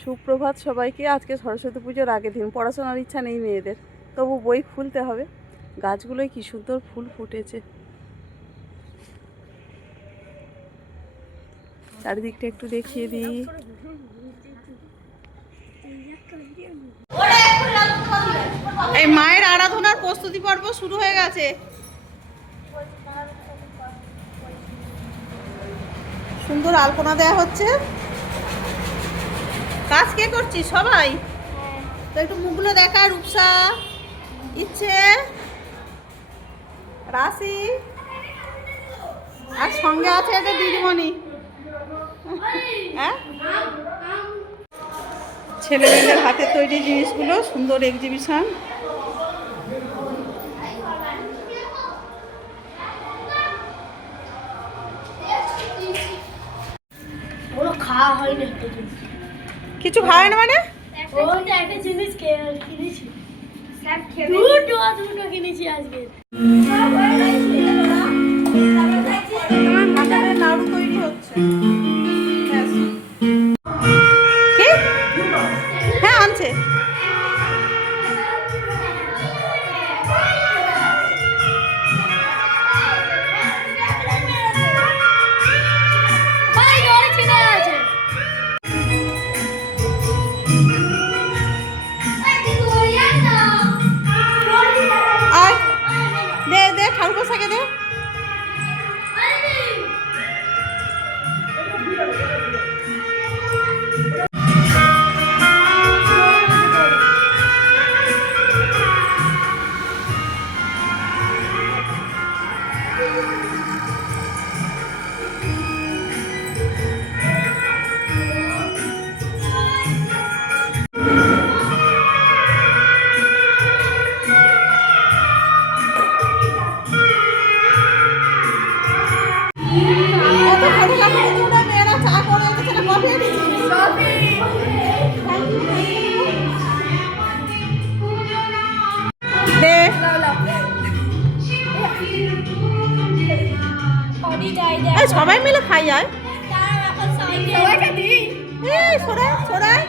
সুপ্রভাত সবাইকে। আজকে সরস্বতী পুজোর আগের দিন। পড়াশোনার ইচ্ছা নেই মেয়েদের, তবু বই খুলতে হবে। গাছগুলোয় কি সুন্দর ফুল ফুটেছে, চারিদিকটা একটু দেখিয়ে দিই। এই মায়ের আরাধনার প্রস্তুতি পর্ব শুরু হয়ে গেছে। সুন্দর আলপনা দেয়া হচ্ছে। কাজ কে করছিস? সবাই তো একটু মুখগুলো দেখা। রূপসা, ইচ্ছে, রাশি, আর সঙ্গে আছে একটা দিদিমণি। হ্যাঁ, ছেলে মেয়েদের হাতে তৈরি জিনিসগুলো, সুন্দর এক্সিবিশন। খাওয়া হয়নি, কিছু খায় না মানে একটা জিনিস কিনেছি, দুটো কিনেছি আজকে। নাড়ু তৈরি হচ্ছে। হ্যাঁ, আনছে। দে দে, ঠাকুর সাকে দে। সবাই মিলে খাই যায়। সরাই সরাই